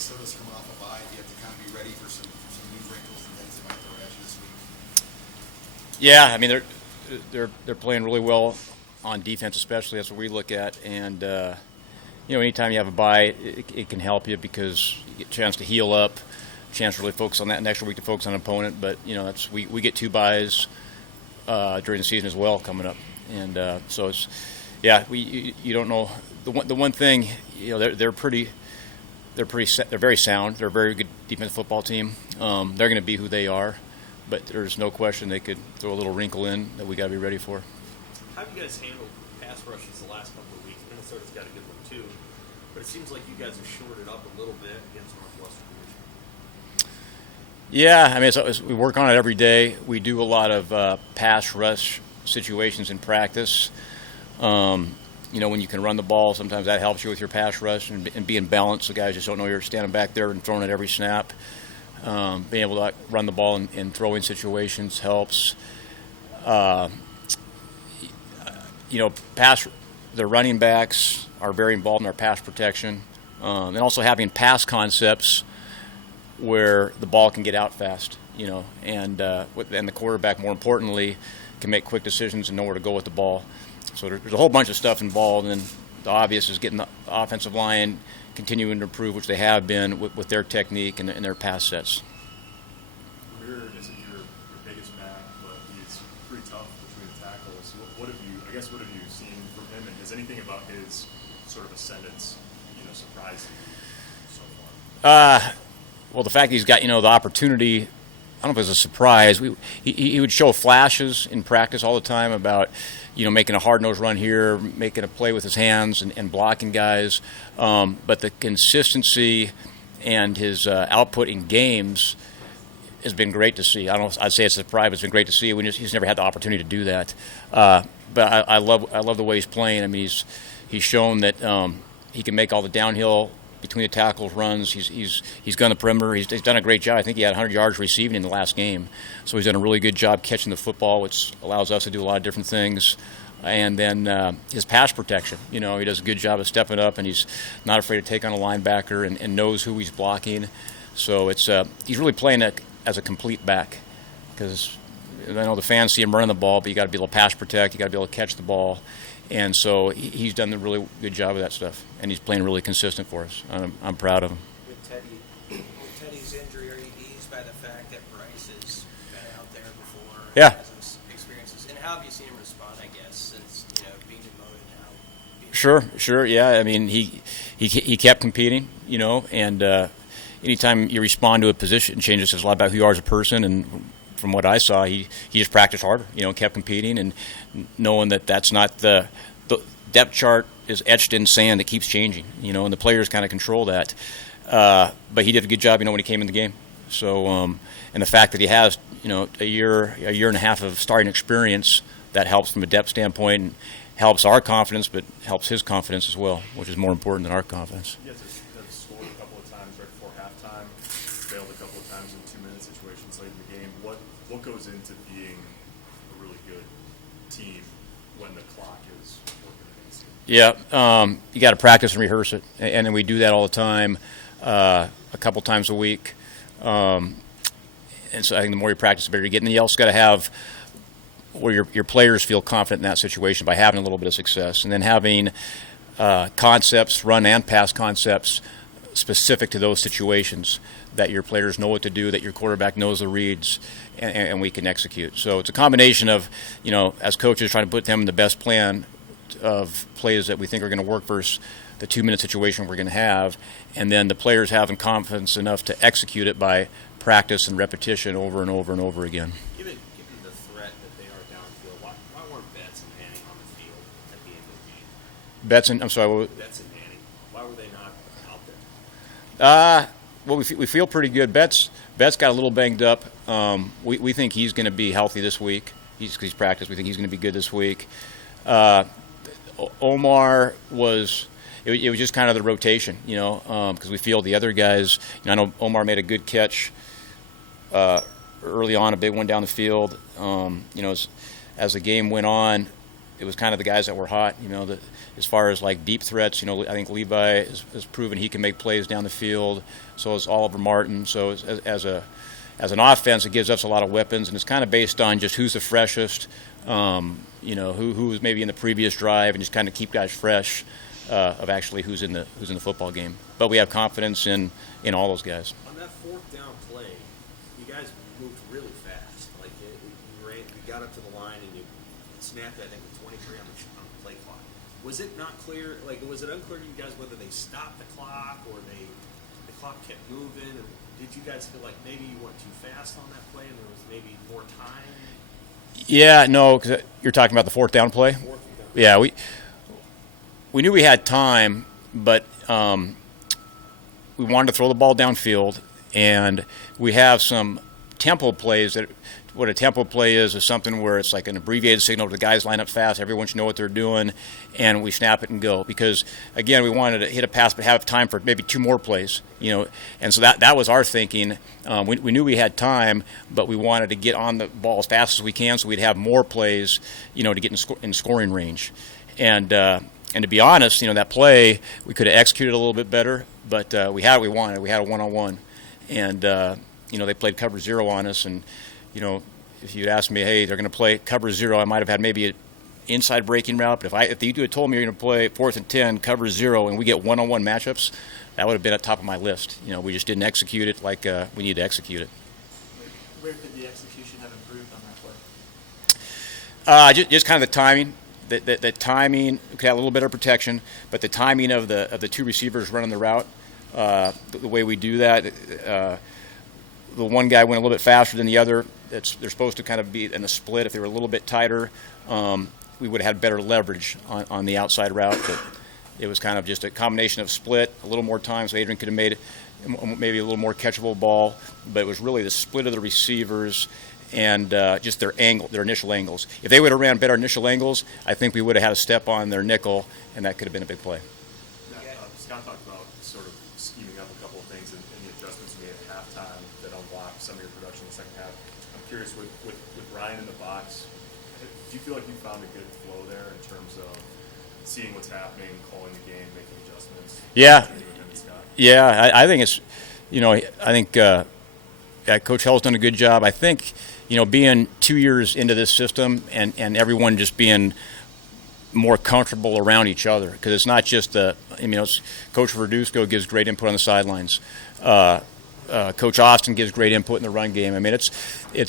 Minnesota's coming off a bye. You have to kind of be ready for some new wrinkles and things that might throw at you this week. Yeah, I mean they're playing really well on defense, especially. That's what we look at, and anytime you have a bye, it can help you because you get a chance to heal up, a chance to really focus on that, an extra week to focus on an opponent. But we get 2 byes during the season as well coming up, and so it's you don't know the one thing they're very sound. They're a very good defensive football team. They're going to be who they are. But there's no question they could throw a little wrinkle in that we got to be ready for. How have you guys handled pass rushes the last couple of weeks? Minnesota's got a good one too, but it seems like you guys have shored it up a little bit against Northwestern. Yeah, I mean we work on it every day. We do a lot of pass rush situations in practice. When you can run the ball, sometimes that helps you with your pass rush and being balanced. The guys just don't know you're standing back there and throwing it every snap. Being able to run the ball in throwing situations helps. The running backs are very involved in our pass protection, and also having pass concepts where the ball can get out fast. And the quarterback, more importantly, can make quick decisions and know where to go with the ball. So there's a whole bunch of stuff involved, and the obvious is getting the offensive line continuing to improve, which they have been with their technique and their pass sets. Rear isn't your biggest back, but he's pretty tough between the tackles. What have you seen from him, and has anything about his sort of ascendance, surprised you so far? Well, the fact that he's got the opportunity, I don't know if it's a surprise. He would show flashes in practice all the time about making a hard-nosed run here, making a play with his hands and blocking guys. But the consistency and his output in games has been great to see. I'd say it's a surprise, but it's been great to see. He's never had the opportunity to do that. But I love the way he's playing. I mean, he's shown that he can make all the downhill between the tackles runs. He's gone the perimeter. He's done a great job. I think he had 100 yards receiving in the last game. So he's done a really good job catching the football, which allows us to do a lot of different things. And then his pass protection. He does a good job of stepping up, and he's not afraid to take on a linebacker and knows who he's blocking. So he's really playing as a complete back, because I know the fans see him running the ball, but you got to be able to pass protect. You got to be able to catch the ball. And so he's done a really good job of that stuff, and he's playing really consistent for us. I'm proud of him. With Teddy's injury, are you eased by the fact that Bryce has been out there before? Yeah. Has some experiences, and how have you seen him respond? I guess since being demoted now. Sure, yeah. I mean, he kept competing, and anytime you respond to a position change, it says a lot about who you are as a person. And from what I saw, he just practiced harder, kept competing, and knowing that that's not the depth chart is etched in sand that keeps changing, and the players kind of control that. But he did a good job, when he came in the game. So, and the fact that he has, a year and a half of starting experience, that helps from a depth standpoint and helps our confidence, but helps his confidence as well, which is more important than our confidence. You guys have scored a couple of times right before halftime, failed a couple of times in 2-minute situations late in the game. What goes into being a really good team when the clock is working against you? Yeah, you got to practice and rehearse it, and then we do that all the time, a couple times a week. And so I think the more you practice, the better you get. And then you also got to have where your players feel confident in that situation by having a little bit of success, and then having concepts, run and pass concepts specific to those situations, that your players know what to do, that your quarterback knows the reads, and we can execute. So it's a combination of, as coaches, trying to put them in the best plan of plays that we think are going to work versus the 2-minute situation we're going to have, and then the players having confidence enough to execute it by practice and repetition over and over and over again. Given the threat that they are downfield, why weren't Betts and Manning on the field at the end of the game? Betts and Manning, why were they not out there? Well, we feel pretty good. Betts got a little banged up. We think he's going to be healthy this week. He's practiced. We think he's going to be good this week. Omar was. It was just kind of the rotation, because we feel the other guys. I know Omar made a good catch early on, a big one down the field. As the game went on, it was kind of the guys that were hot. As far as like deep threats, I think Levi has proven he can make plays down the field. So is Oliver Martin. So as an offense, it gives us a lot of weapons, and it's kind of based on just who's the freshest, who was maybe in the previous drive, and just kind of keep guys fresh of actually who's in the football game. But we have confidence in all those guys. On that fourth down play, you guys moved really fast. Like you got up to the line and you snapped, I think, with 23 on the play clock. Was it not clear? Like, was it unclear to you guys whether they stopped the clock or the clock kept moving? And did you guys feel like maybe you went too fast on that play and there was maybe more time? Yeah, no, because you're talking about the fourth down play. Yeah, we knew we had time, but we wanted to throw the ball downfield, and we have some tempo plays. What a tempo play is something where it's like an abbreviated signal. The guys line up fast, everyone should know what they're doing, and we snap it and go. Because again, we wanted to hit a pass but have time for maybe two more plays, And so that was our thinking. We knew we had time, but we wanted to get on the ball as fast as we can, so we'd have more plays, to get in scoring range. And to be honest, that play we could have executed a little bit better, but we had what we wanted. We had a one-on-one, and they played cover zero on us, and if you'd asked me, hey, they're going to play cover zero, I might have had maybe an inside breaking route. But if you had told me you're going to play 4th and 10, cover zero, and we get one-on-one matchups, that would have been at the top of my list. We just didn't execute it like we need to execute it. Where could the execution have improved on that play? Just kind of the timing. The timing, we could have a little bit of protection, but the timing of the two receivers running the route, the way we do that, the one guy went a little bit faster than the other. They're supposed to kind of be in a split. If they were a little bit tighter, we would have had better leverage on the outside route. But it was kind of just a combination of split, a little more time, so Adrian could have made maybe a little more catchable ball. But it was really the split of the receivers and just their initial angles. If they would have ran better initial angles, I think we would have had a step on their nickel, and that could have been a big play. Yeah, Scott talked about sort of scheming up a couple of things and the adjustments made at halftime that unlocked some of your production in the second half. I'm curious, with Ryan in the box, do you feel like you found a good flow there in terms of seeing what's happening, calling the game, making adjustments? Yeah, I think it's, I think Coach Hell's done a good job. I think, being 2 years into this system and everyone just being more comfortable around each other, because it's not just Coach Verduzco gives great input on the sidelines. Coach Austin gives great input in the run game. I mean, it's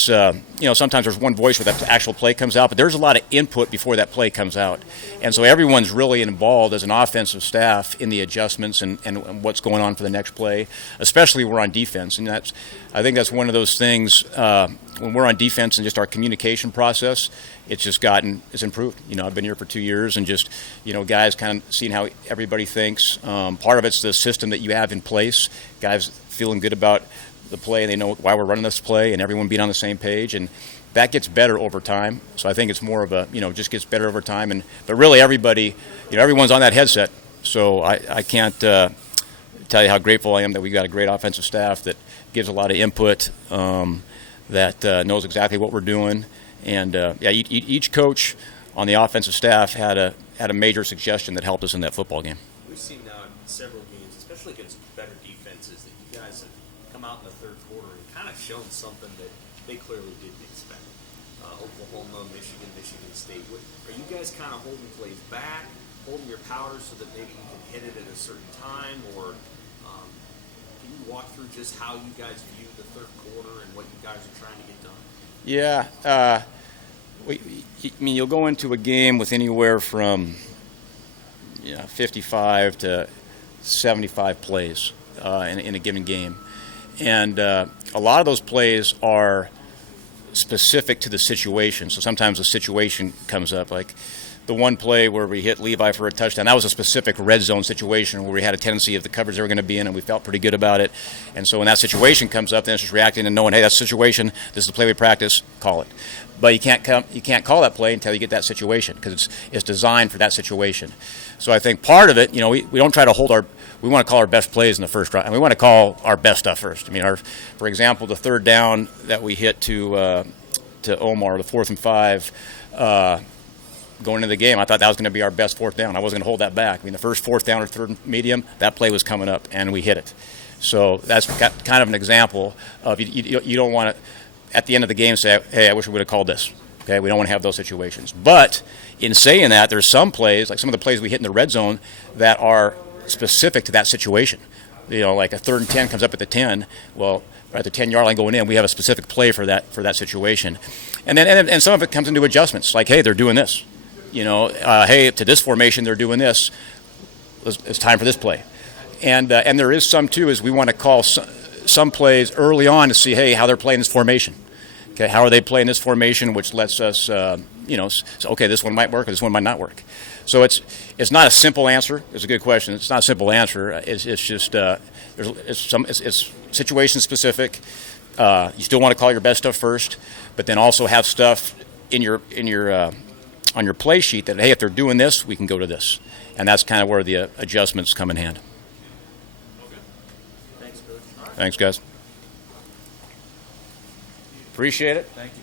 sometimes there's one voice where that actual play comes out, but there's a lot of input before that play comes out. And so everyone's really involved as an offensive staff in the adjustments and what's going on for the next play, especially when we're on defense. And I think that's one of those things when we're on defense and just our communication process, it's improved. I've been here for 2 years and just, guys kind of seeing how everybody thinks. Part of it's the system that you have in place. Guys feeling good about the play, and they know why we're running this play, and everyone being on the same page, and that gets better over time. So I think it's more of a, just gets better over time. But really everybody, everyone's on that headset. So I can't tell you how grateful I am that we got a great offensive staff that gives a lot of input, that knows exactly what we're doing. And each coach on the offensive staff had a major suggestion that helped us in that football game. We've seen now in several games, especially against better defenses, that you guys have come out in the third quarter and kind of shown something that they clearly didn't expect. Oklahoma, Michigan State. Are you guys kind of holding plays back, holding your powder so that maybe you can hit it at a certain time, or can you walk through just how you guys view the third quarter and what you guys are trying to get done? Yeah. You'll go into a game with anywhere from 55 to 75 plays in a given game. And a lot of those plays are specific to the situation. So sometimes the situation comes up, like the one play where we hit Levi for a touchdown. That was a specific red zone situation where we had a tendency of the coverage they were going to be in, and we felt pretty good about it. And so when that situation comes up, then it's just reacting and knowing, hey, that's the situation. This is the play we practice. Call it. But you can't call that play until you get that situation, because it's designed for that situation. So I think part of it, we don't try to we want to call our best plays in the first drive, and we want to call our best stuff first. For example, the third down that we hit to Omar, the 4th and 5. going into the game, I thought that was going to be our best fourth down. I wasn't going to hold that back. I mean, the first fourth down or third medium, that play was coming up, and we hit it. So that's kind of an example of you don't want to, at the end of the game, say, hey, I wish we would have called this. Okay, we don't want to have those situations. But in saying that, there's some plays, like some of the plays we hit in the red zone, that are specific to that situation. Like a 3rd and 10 comes up at the 10. Well, at the 10-yard line going in, we have a specific play for that situation. And then and some of it comes into adjustments, like, hey, they're doing this. Hey, to this formation, they're doing this. It's time for this play. And there is some, too, is we want to call some plays early on to see, hey, how they're playing this formation. Okay, how are they playing this formation, which lets us, say, okay, this one might work or this one might not work. So it's not a simple answer. It's a good question. It's not a simple answer. It's just it's situation specific. You still want to call your best stuff first, but then also have stuff in your on your play sheet that, hey, if they're doing this, we can go to this, and that's kind of where the adjustments come in hand. Thanks, Coach. Thanks, guys. Appreciate it. Thank you.